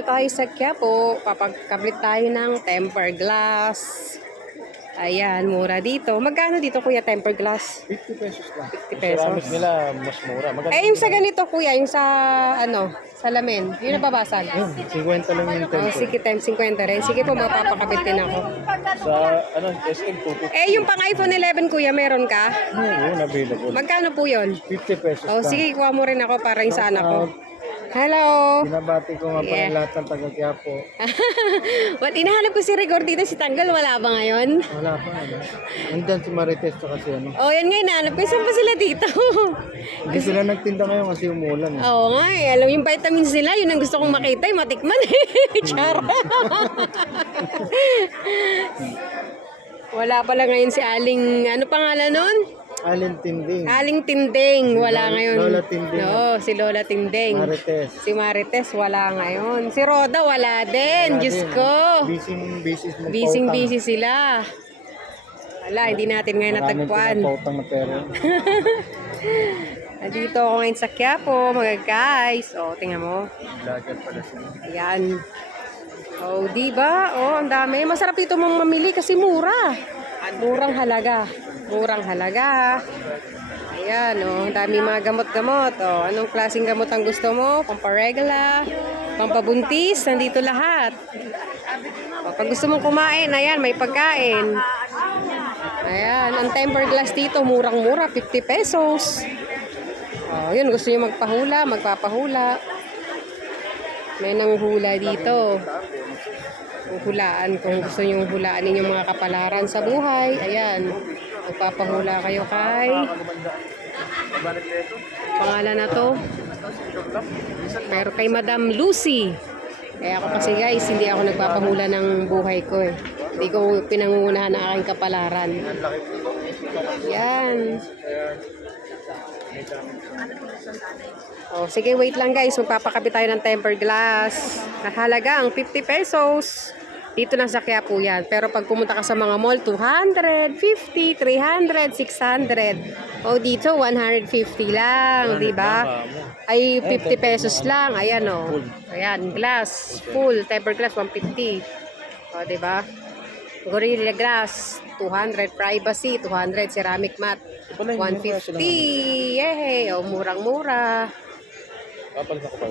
Dito tayo sa Quiapo, papagkabit tayo ng temper glass. Ayan, mura dito. Magkano dito kuya temper glass? 50 pesos lang. 50 pesos. Ceramic nila, mas mura. Maganda. Eh, yung sa ganito kuya, yung sa ano, salamin, yun nababasag. Yun, 50 lang yung Oh, tempo. sige, times 50 rin. Sige po, mapapakabit din ako. Sa, ano, SM 250. Eh, yung pang iPhone 11 kuya, meron ka? Yun, available. Magkano po yun? 50 pesos Oh, sige, kuha mo rin ako para yung sa anak ko. Hello! Binabati ko nga Yeah. pala lahat ng taga Quiapo. What, inahanap ko si Rigor dito, si Tanggol, wala ba ngayon? Wala pa, ano. Si Marites to kasi ano. Oh, yan nga, inahanap ko. Saan pa sila dito? Hindi sila nagtinda ngayon kasi umulan. Eh. Oo nga eh. Alam yung vitamins nila, yun ang gusto kong makita, yung matikman eh. Char. Wala pala ngayon si Aling, ano pangalan nun? Alin Tinding. Aling Tinding, wala Lola- ngayon. Lola Tinding. Oo, si Lola Tinding. Marites. Si Marites, wala ngayon. Si Roda, wala din. Wala Diyos din. ko. Busy, busy. magpautang. Busy busy sila. Wala, hindi natin ngayon Maraming natagpuan. pinapautang na pera. Nandito ako ngayon sa Quiapo, mga guys. O, tingnan mo. Vlogger pala sila. Ayan. Oh, di ba? Oh, ang dami. Masarap dito mong mamili kasi mura. Murang halaga. Murang halaga. Ayan, oh, ang dami mga gamot-gamot. Oh, anong klaseng gamot ang gusto mo? Pamparegla, pampabuntis, nandito lahat. Oh, pag gusto mong kumain, ayan, may pagkain. Ayan, ang temper glass dito, murang-mura, 50 pesos. Oh, yun, gusto niyo magpahula, magpapahula. May nanghula dito. Hulaan kung gusto niyo hulaan ninyong mga kapalaran sa buhay. Ayan. Magpapahula kayo kay pangalan na to. Pero kay Madam Lucy. Kaya ako kasi guys, hindi ako nagpapahula ng buhay ko eh. Hindi ko pinangungunahan ang aking kapalaran. Yan. Oh, sige, wait lang guys. Magpapakabit tayo ng tempered glass. Halaga ang 50 pesos. Dito lang sa Quiapo yan. Pero pag pumunta ka sa mga mall, 200, 50, 300, 600. O dito, 150 lang, di ba? Ay, 50 pesos lang. Ayan o. Ayan, glass. Full. Tempered glass, 150. O, di ba? Gorilla Glass, 200. Privacy, 200. Ceramic mat, 150. Yehey! O, murang-mura. Papalit ako pa.